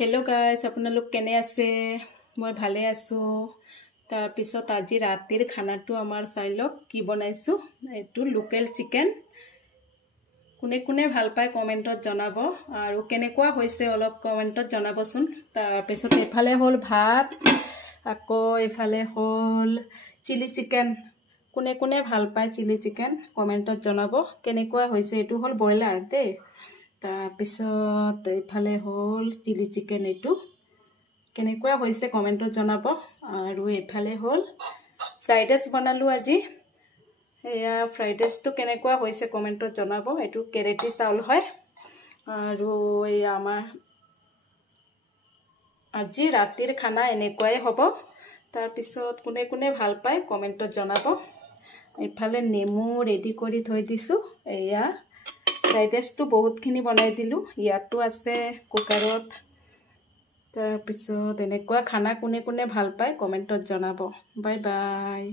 hello guys আপোনালোক কেনে আছে মই ভালে আছো তাৰ পিছত আজি ৰাতিৰ খানাটো আমাৰ চাইলক কি বনাইছো এটো লোকেল চিকেন কোনে কোনে ভাল পায় কমেন্টত জনাব আৰু কেনেকুৱা হৈছে অলপ কমেন্টত জনাবচোন তাৰ পিছত এফালে হল ভাত আকৌ এফালে হল চিলি চিকেন কোনে কোনে ভাল পায় চিলি চিকেন কমেন্টত জনাব কেনেকুৱা হৈছে এটো হল বয়লাৰ দে তাৰ পিছত এফালে হল চিলি চিকেন এটো কেনেকুৱা হৈছে কমেন্টত জনাব আৰু এফালে হল ফ্ৰাইড ৰাইচ বনালো আজি এয়া ফ্ৰাইড ৰাইচটো কেনেকুৱা হৈছে কমেন্টত জনাব এটো কেৰেটি চাউল হয় আৰু এই আমাৰ আজি ৰাতিৰ খানা এনেকুৱাই হ'ব তাৰ পিছত কোনে কোনে ভাল পায় কমেন্টত জনাব এফালে নেমু ৰেডি কৰি থৈ দিছো এয়া ফ্ৰাইড ৰাইচটো বহুতখিনি বনাই দিলো ইয়াতো আছে কুকাৰত তাৰ পিছত এনেকুৱা খানা কোনে কোনে ভাল পায় কমেন্টত জনাব বাই বাই